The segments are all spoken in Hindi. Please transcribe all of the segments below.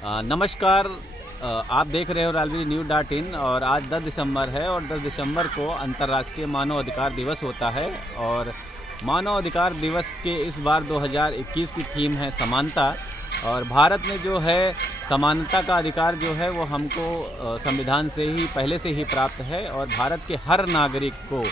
नमस्कार। आप देख रहे हो ralvynews.in और आज 10 दिसंबर है और 10 दिसंबर को अंतर्राष्ट्रीय मानव अधिकार दिवस होता है। और मानव अधिकार दिवस के इस बार 2021 की थीम है समानता। और भारत में जो है समानता का अधिकार जो है वो हमको संविधान से ही पहले से ही प्राप्त है। और भारत के हर नागरिक को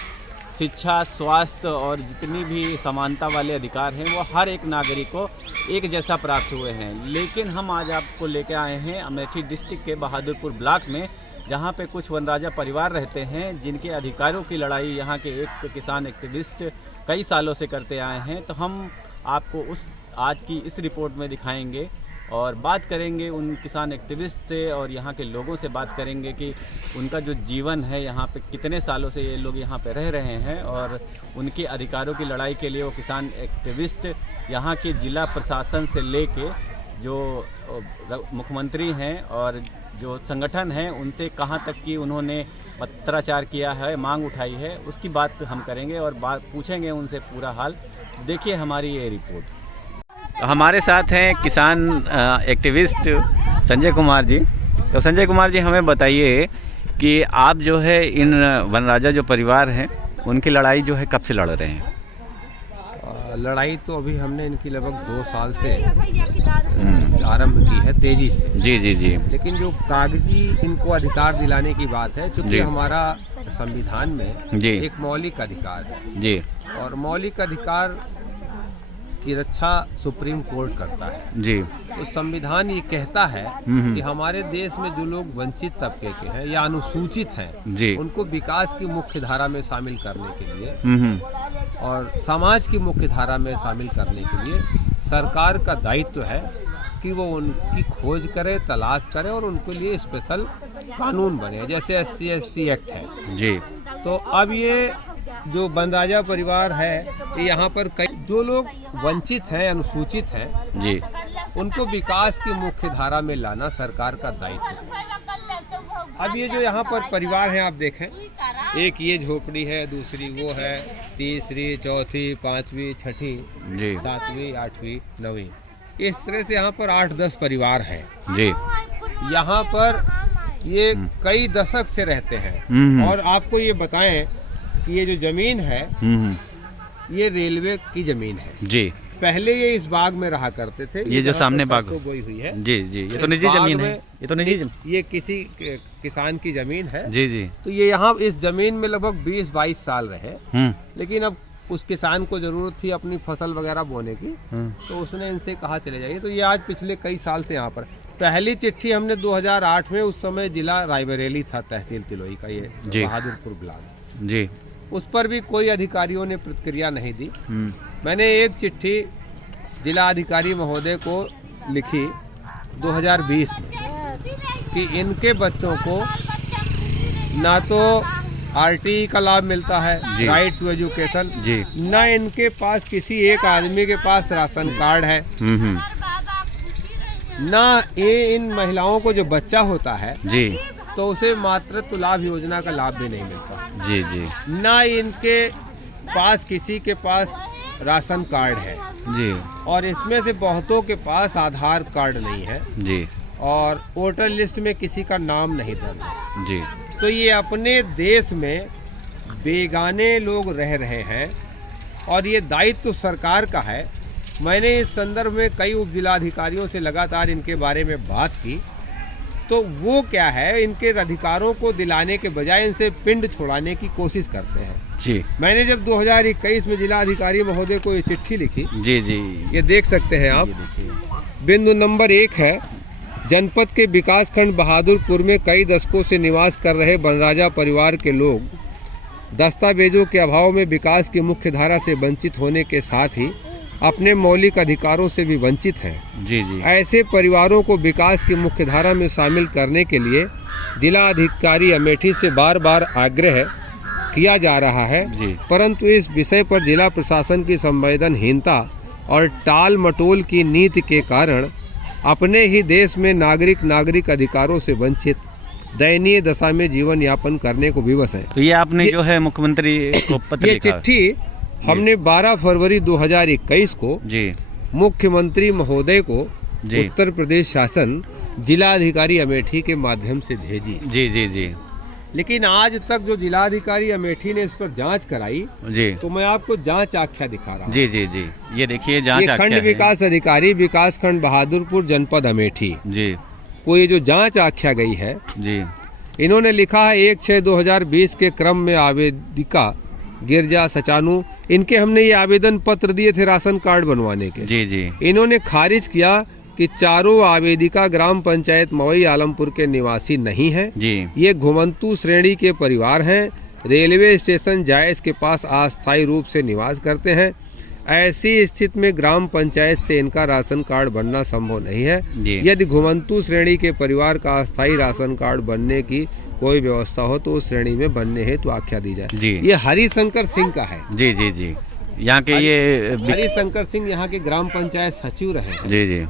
शिक्षा, स्वास्थ्य और जितनी भी समानता वाले अधिकार हैं वो हर एक नागरिक को एक जैसा प्राप्त हुए हैं। लेकिन हम आज आपको लेकर आए हैं अमेठी डिस्ट्रिक्ट के बहादुरपुर ब्लॉक में, जहाँ पे कुछ वनराजा परिवार रहते हैं जिनके अधिकारों की लड़ाई यहाँ के एक किसान एक्टिविस्ट कई सालों से करते आए हैं। तो हम आपको उस आज की इस रिपोर्ट में दिखाएंगे और बात करेंगे उन किसान एक्टिविस्ट से और यहाँ के लोगों से बात करेंगे कि उनका जो जीवन है यहाँ पे कितने सालों से ये लोग यहाँ पे रह रहे हैं और उनके अधिकारों की लड़ाई के लिए वो किसान एक्टिविस्ट यहाँ के जिला प्रशासन से लेके जो मुख्यमंत्री हैं और जो संगठन हैं उनसे कहाँ तक कि उन्होंने पत्राचार किया है, मांग उठाई है, उसकी बात हम करेंगे और बात पूछेंगे उनसे पूरा हाल। देखिए हमारी ये रिपोर्ट। तो हमारे साथ हैं किसान एक्टिविस्ट संजय कुमार जी। तो संजय कुमार जी हमें बताइए कि आप जो है इन वनराजा जो परिवार हैं उनकी लड़ाई जो है कब से लड़ रहे हैं? लड़ाई तो अभी हमने इनकी लगभग 2 साल से आरंभ की है, तेजी से। जी जी जी। लेकिन जो कागजी इनको अधिकार दिलाने की बात है, चूँकि हमारा संविधान में जी एक मौलिक अधिकार है जी, और मौलिक अधिकार की रक्षा सुप्रीम कोर्ट करता है जी। तो संविधान ये कहता है कि हमारे देश में जो लोग वंचित तबके के हैं या अनुसूचित हैं जी, उनको विकास की मुख्य धारा में शामिल करने के लिए और समाज की मुख्य धारा में शामिल करने के लिए सरकार का दायित्व है कि वो उनकी खोज करे, तलाश करे और उनके लिए स्पेशल कानून बने, जैसे SC/ST एक्ट है जी। तो अब ये जो वनराजा परिवार है यहाँ पर कई जो लोग वंचित हैं, अनुसूचित हैं जी, उनको विकास की मुख्य धारा में लाना सरकार का दायित्व है। अब ये जो यहाँ पर परिवार हैं आप देखें, एक ये झोपड़ी है, दूसरी वो है, तीसरी, चौथी, पांचवी, छठी, जी 7वीं, 8वीं, 9वीं, इस तरह से यहाँ पर 8-10 परिवार हैं जी। यहाँ पर ये कई दशक से रहते हैं। और आपको ये बताएं कि ये जो जमीन है ये रेलवे की जमीन है जी। पहले ये इस बाग में रहा करते थे। ये जो सामने बाग बोई हुई है जी जी, ये तो निजी जमीन है, ये तो निजी ये किसी किसान की जमीन है जी जी। तो ये यहाँ इस जमीन में लगभग 20-22 साल रहे। लेकिन अब उस किसान को जरूरत थी अपनी फसल वगैरह बोने की, तो उसने इनसे कहा चले जाइए। तो ये आज पिछले कई साल से यहाँ पर पहली चिट्ठी हमने 2008 में, उस समय जिला रायबरेली था, तहसील तिलोई का ये बहादुरपुर ब्लॉक जी, उस पर भी कोई अधिकारियों ने प्रतिक्रिया नहीं दी। मैंने एक चिट्ठी जिला अधिकारी महोदय को लिखी 2020 में कि इनके बच्चों को ना तो RTE का लाभ मिलता है, राइट टू एजुकेशन, ना इनके पास किसी एक आदमी के पास राशन कार्ड है, ना ये इन महिलाओं को जो बच्चा होता है जी तो उसे मातृत्व लाभ योजना का लाभ भी नहीं मिलता जी जी, ना इनके पास किसी के पास राशन कार्ड है जी, और इसमें से बहुतों के पास आधार कार्ड नहीं है जी, और वोटर लिस्ट में किसी का नाम नहीं दर्ज है जी। तो ये अपने देश में बेगाने लोग रह रहे हैं और ये दायित्व सरकार का है। मैंने इस संदर्भ में कई उप जिलाधिकारियों से लगातार इनके बारे में बात की, तो वो क्या है, इनके अधिकारों को दिलाने के बजाय इनसे पिंड छुड़ाने की कोशिश करते हैं जी। मैंने जब 2021 में जिला अधिकारी महोदय को ये चिट्ठी लिखी जी जी, ये देख सकते हैं आप, बिंदु नंबर 1 है, जनपद के विकास खंड बहादुरपुर में कई दशकों से निवास कर रहे वनराजा परिवार के लोग दस्तावेजों के अभाव में विकास की मुख्य धारा से वंचित होने के साथ ही अपने मौलिक अधिकारों से भी वंचित हैं जी जी। ऐसे परिवारों को विकास की मुख्य धारा में शामिल करने के लिए जिला अधिकारी अमेठी से बार बार आग्रह किया जा रहा है जी, परंतु इस विषय पर जिला प्रशासन की संवेदनहीनता और टाल मटोल की नीति के कारण अपने ही देश में नागरिक अधिकारों से वंचित दयनीय दशा में जीवन यापन करने को विवश है। तो ये आपने जो है मुख्यमंत्री को पत्र लिखा? ये चिट्ठी हमने 12 फरवरी 2021 को जी मुख्यमंत्री महोदय को उत्तर प्रदेश शासन जिलाधिकारी अमेठी के माध्यम से भेजी। जी जी जी। लेकिन आज तक जो जिलाधिकारी अमेठी ने इस पर जांच कराई जी, तो मैं आपको जांच आख्या दिखा रहा हूँ। जी जी जी, ये देखिए जांच ये आख्या खंड है। विकास अधिकारी विकास खंड बहादुरपुर जनपद अमेठी जी को ये जो जांच आख्या गई है, जी इन्होंने लिखा है 1/6/2020 के क्रम में आवेदिका गिरजा सचानू, इनके हमने ये आवेदन पत्र दिए थे राशन कार्ड बनवाने के। जी जी इन्होंने खारिज किया कि चारों आवेदिका ग्राम पंचायत मवई आलमपुर के निवासी नहीं हैं। जी ये घुमंतु श्रेणी के परिवार हैं, रेलवे स्टेशन जायज के पास अस्थायी रूप से निवास करते हैं। ऐसी स्थिति में ग्राम पंचायत से इनका राशन कार्ड बनना संभव नहीं है। जी। यदि घुमंतु श्रेणी के परिवार का अस्थायी राशन कार्ड बनने की कोई व्यवस्था हो तो उस श्रेणी में बनने हेतु आख्या दी जाए। जी। ये हरिशंकर सिंह का है। जी जी जी, यहाँ के ये हरिशंकर सिंह यहाँ के ग्राम पंचायत सचिव रहे हैं। जी जी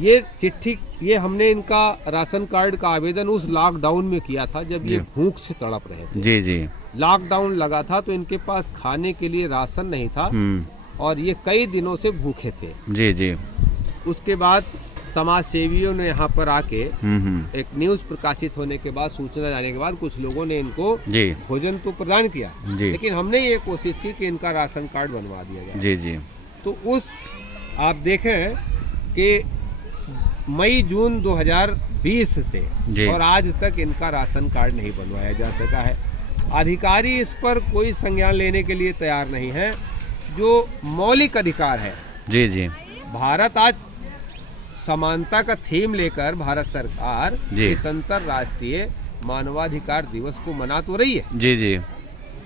ये चिट्ठी, ये हमने इनका राशन कार्ड का आवेदन उस लॉकडाउन में किया था जब ये भूख से तड़प रहे थे। जी जी। लॉकडाउन लगा था तो इनके पास खाने के लिए राशन नहीं था और ये कई दिनों से भूखे थे। जी जी। उसके बाद समाज सेवियों ने यहाँ पर आके एक न्यूज़ प्रकाशित होने के बाद, सूचना जाने के बाद कुछ लोगों ने इनको जी भोजन तो प्रदान किया, जी। लेकिन हमने ये कोशिश की कि इनका राशन कार्ड बनवा दिया जाए। जी जी। तो उस आप देखें कि मई जून 2020 से और आज तक इनका राशन कार्ड नहीं बनवाया जा सका है। अधिकारी इस पर कोई संज्ञान लेने के लिए तैयार नहीं है, जो मौलिक अधिकार है। जी जी। भारत आज समानता का थीम लेकर भारत सरकार इस अंतरराष्ट्रीय मानवाधिकार दिवस को मना तो रही है। जी जी।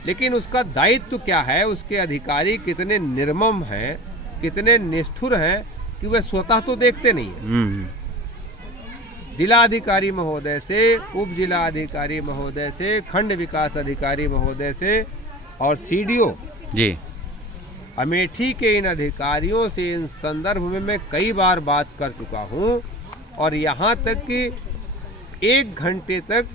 लेकिन उसका दायित्व क्या है, उसके अधिकारी कितने निर्मम हैं, कितने निष्ठुर हैं कि वे स्वतः तो देखते नहीं है। जिलाधिकारी महोदय से, उप जिलाधिकारी महोदय से, खंड विकास अधिकारी महोदय से और सीडीओ जी अमेठी के इन अधिकारियों से इन संदर्भ में मैं कई बार बात कर चुका हूं और यहाँ तक कि 1 घंटे तक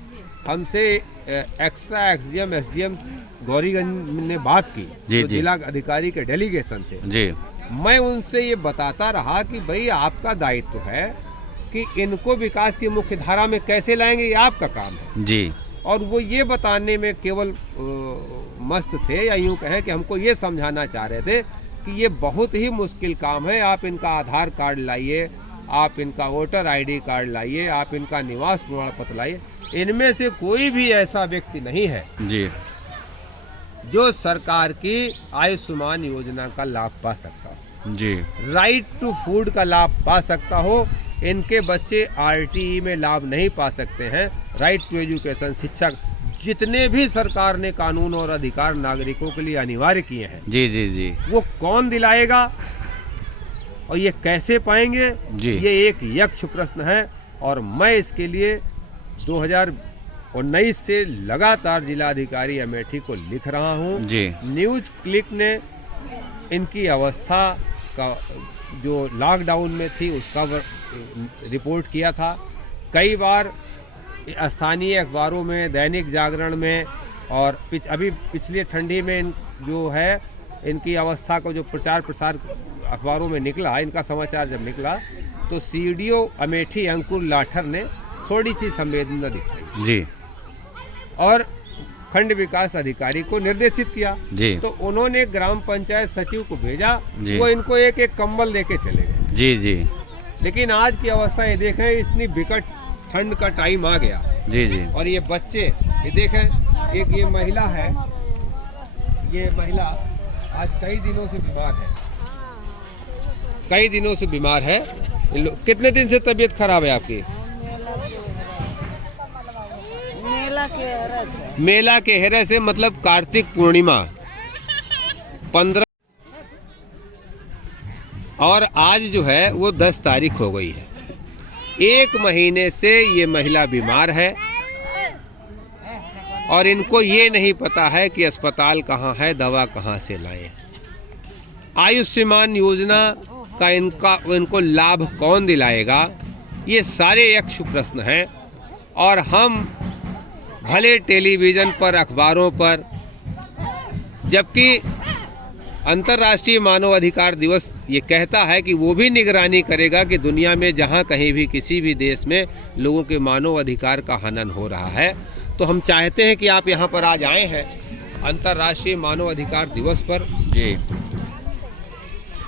हमसे एक्स्ट्रा एक्सडीएम एसडीएम गौरीगंज ने बात की, जो जिला अधिकारी के डेलीगेशन थे। जी। मैं उनसे ये बताता रहा कि भाई आपका दायित्व है कि इनको विकास की मुख्य धारा में कैसे लाएंगे, ये आपका काम है। जी। और वो ये बताने में केवल मस्त थे, या यूँ कहें कि हमको ये समझाना चाह रहे थे कि ये बहुत ही मुश्किल काम है। आप इनका आधार कार्ड लाइए, आप इनका वोटर आईडी कार्ड लाइए, आप इनका निवास प्रमाण पत्र लाइए। इनमें से कोई भी ऐसा व्यक्ति नहीं है जी जो सरकार की आयुष्मान योजना का लाभ पा सकता हो, जी, राइट टू फूड का लाभ पा सकता हो। इनके बच्चे आरटीई में लाभ नहीं पा सकते हैं, राइट टू एजुकेशन, शिक्षा, जितने भी सरकार ने कानून और अधिकार नागरिकों के लिए अनिवार्य किए हैं, जी जी जी, वो कौन दिलाएगा और ये कैसे पाएंगे, ये एक यक्ष प्रश्न है। और मैं इसके लिए 2019 से लगातार जिलाधिकारी अमेठी को लिख रहा हूँ। न्यूज़ क्लिक ने इनकी अवस्था का जो लॉकडाउन में थी उसका रिपोर्ट किया था। कई बार स्थानीय अखबारों में, दैनिक जागरण में और अभी पिछली ठंडी में जो है इनकी अवस्था को जो प्रचार प्रसार अखबारों में निकला, इनका समाचार जब निकला तो सीडीओ अमेठी अंकुर लाठर ने थोड़ी सी संवेदना दिखाई जी और खंड विकास अधिकारी को निर्देशित किया जी। तो उन्होंने ग्राम पंचायत सचिव को भेजा, वो इनको एक एक कंबल देके चले गए जी जी। लेकिन आज की अवस्था ये देखें, इतनी विकट ठंड का टाइम आ गया जी जी। और ये बच्चे, ये देखें, एक ये महिला है, ये महिला आज कई दिनों से बीमार है, कई दिनों से बीमार है। कितने दिन से तबीयत खराब है आपकी? मेला के हेरे से मतलब कार्तिक पूर्णिमा 15 और आज जो है वो 10 तारीख हो गई है। 1 महीने से ये महिला बीमार है और इनको ये नहीं पता है कि अस्पताल कहाँ है, दवा कहाँ से लाएं। आयुष्मान योजना का इनको लाभ कौन दिलाएगा, ये सारे यक्ष प्रश्न हैं। और हम भले टेलीविज़न पर, अखबारों पर, जबकि अंतर्राष्ट्रीय मानवाधिकार दिवस ये कहता है कि वो भी निगरानी करेगा कि दुनिया में जहाँ कहीं भी किसी भी देश में लोगों के मानवाधिकार का हनन हो रहा है। तो हम चाहते हैं कि आप यहाँ पर आज आए हैं अंतर्राष्ट्रीय मानवाधिकार दिवस पर जी।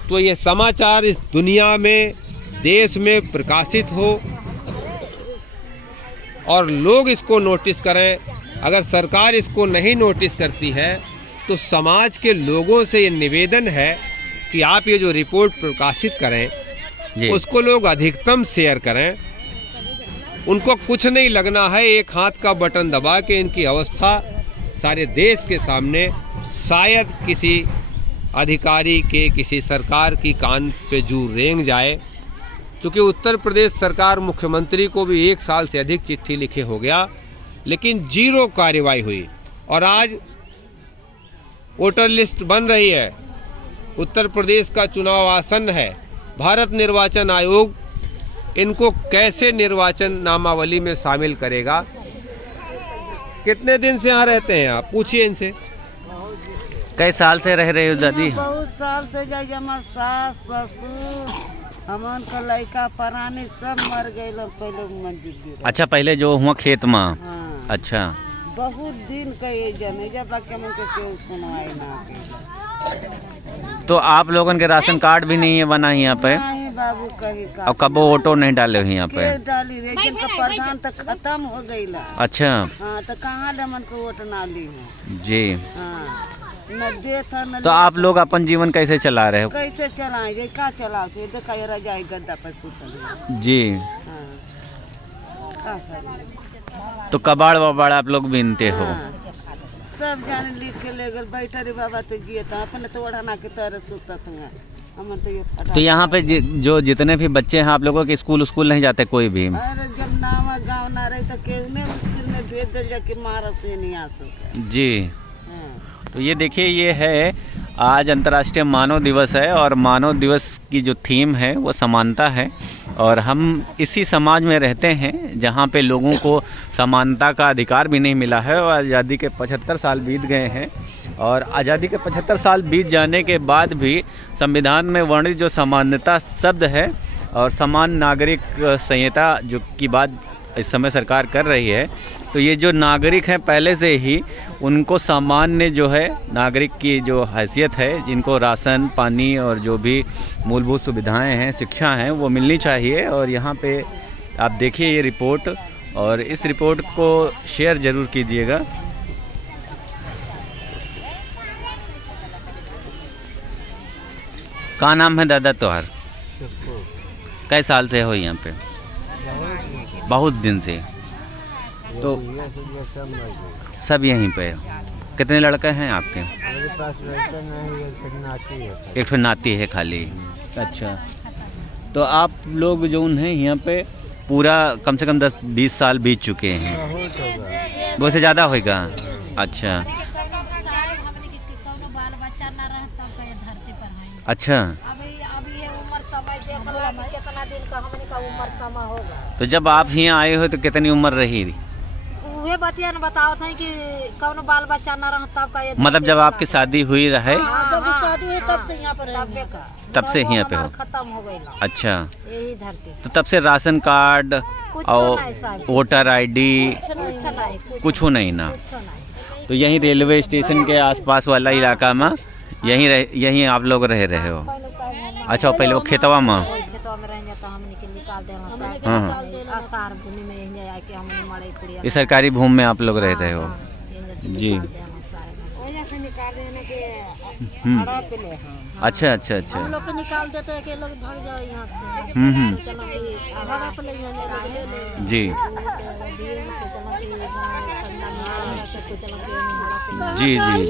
तो ये समाचार इस दुनिया में, देश में प्रकाशित हो और लोग इसको नोटिस करें। अगर सरकार इसको नहीं नोटिस करती है तो समाज के लोगों से ये निवेदन है कि आप ये जो रिपोर्ट प्रकाशित करें उसको लोग अधिकतम शेयर करें। उनको कुछ नहीं लगना है, एक हाथ का बटन दबा के इनकी अवस्था सारे देश के सामने शायद किसी अधिकारी के, किसी सरकार की कान पे जू रेंग जाए। क्योंकि उत्तर प्रदेश सरकार मुख्यमंत्री को भी 1 साल से अधिक चिट्ठी लिखे हो गया, लेकिन 0 कार्रवाई हुई। और आज वोटर लिस्ट बन रही है, उत्तर प्रदेश का चुनाव आसन्न है। भारत निर्वाचन आयोग इनको कैसे निर्वाचन नामावली में शामिल करेगा? कितने दिन से यहाँ रहते हैं आप? पूछिए इनसे। कई साल से रह रहे हो दादी? बहुत साल से जाए, हमार सास ससुर हमन का लड़का परानी सब मर गए पहले मंदिर गिरा। अच्छा, पहले जो हुआ खेत में। हाँ। अच्छा, बहुत दिन का ये जमे जब तक हमन के केहू सुनवाई ना के। तो आप लोगन के राशन कार्ड भी नहीं है बना यहाँ पे? नहीं बाबू, कहीं का और कबो वोटो नहीं डाले हो यहाँ पे? के डाली रे, जिनका प्रधान तक खत्म हो गईला। अच्छा। हाँ, तो कहाँ ले हमन को वोट ना ली है? जी। हाँ, न दे था न। तो आप लोग अपन जीवन कैसे चला रहे हो? कैसे चलाए? ये का चलाओ? ये देखा ये रजाई गद्दा पर सुतल। जी। हाँ, का करें? तो कबाड़ वबाड़ आप लोग बीनते हो? हाँ, सब जाने लिख के ले गए। बैठा रे बाबा तो जिए था अपने तो ओढ़ाना के तरह सुतत हुआ। हम तो ये तो यहाँ पे जो जितने भी बच्चे हैं आप लोगों के स्कूल नहीं जाते कोई भी? अरे जब नावा गाँव ना रही तो केहू स्कूल में भेज दे जाके मारा से नहीं आ सके। जी। हाँ। तो ये देखिए, ये है आज अंतर्राष्ट्रीय मानव दिवस है और मानव दिवस की जो थीम है वो समानता है। और हम इसी समाज में रहते हैं जहाँ पे लोगों को समानता का अधिकार भी नहीं मिला है। और आज़ादी के 75 साल बीत गए हैं और आज़ादी के 75 साल बीत जाने के बाद भी संविधान में वर्णित जो समानता शब्द है और समान नागरिक संहिता जो की बात इस समय सरकार कर रही है, तो ये जो नागरिक हैं पहले से ही उनको सामान्य जो है नागरिक की जो हैसियत है, जिनको राशन पानी और जो भी मूलभूत सुविधाएं हैं, शिक्षा हैं, वो मिलनी चाहिए। और यहाँ पे आप देखिए ये रिपोर्ट, और इस रिपोर्ट को शेयर ज़रूर कीजिएगा। का नाम है दादा तोहार? कई साल से हो यहाँ पे? बहुत दिन से। तो सब यहीं पे? कितने लड़के हैं आपके? मेरे पास लड़का नहीं, एक नाती है। एक नाती है खाली? अच्छा। तो आप लोग जो हैं यहाँ पे पूरा कम से कम 10-20 साल बीत चुके हैं? बहुत होगा। वो से ज़्यादा होगा? अच्छा। अच्छा। तो जब आप यहाँ आए हो तो कितनी उम्र रही? उहे बतिया ने बताओ था कि कौन बाल बच्चा ना रहा तब का ये। मतलब जब आपकी शादी हुई रहे? जब शादी हुई तब से यहाँ पर तब से यहाँ पे हो? खत्म हो गई। अच्छा। यही धरती। तो तब से राशन कार्ड और वोटर आईडी कुछ नहीं ना? तो यहीं रेलवे स्टेशन के आसपास वाला इलाका में यहीं आप लोग रह रहे हो? अच्छा, पहले वो खेतवा में? इस सरकारी भूमि में आप लोग रह रहे हो? जी। अच्छा अच्छा अच्छा। हम लोग को निकाल देते हैं कि लोग भाग जाओ यहाँ से। जी जी जी जी।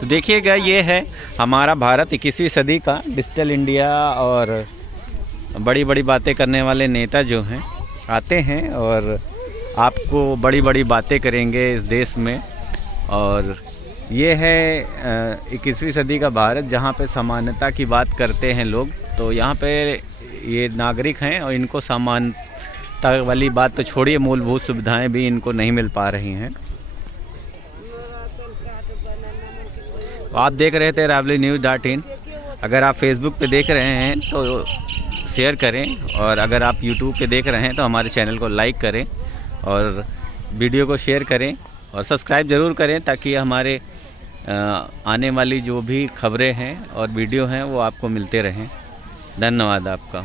तो देखिएगा, ये है हमारा भारत 21वीं सदी का डिजिटल इंडिया। और बड़ी बड़ी बातें करने वाले नेता जो हैं आते हैं और आपको बड़ी बड़ी बातें करेंगे इस देश में। और ये है 21वीं सदी का भारत जहाँ पे समानता की बात करते हैं लोग। तो यहाँ पे ये नागरिक हैं और इनको समानता वाली बात तो छोड़िए, मूलभूत सुविधाएं भी इनको नहीं मिल पा रही हैं। तो आप देख रहे थे अरावली न्यूज़.in। अगर आप फेसबुक पे देख रहे हैं तो शेयर करें, और अगर आप यूट्यूब पे देख रहे हैं तो हमारे चैनल को लाइक करें और वीडियो को शेयर करें और सब्सक्राइब ज़रूर करें, ताकि हमारे आने वाली जो भी खबरें हैं और वीडियो हैं वो आपको मिलते रहें। धन्यवाद आपका।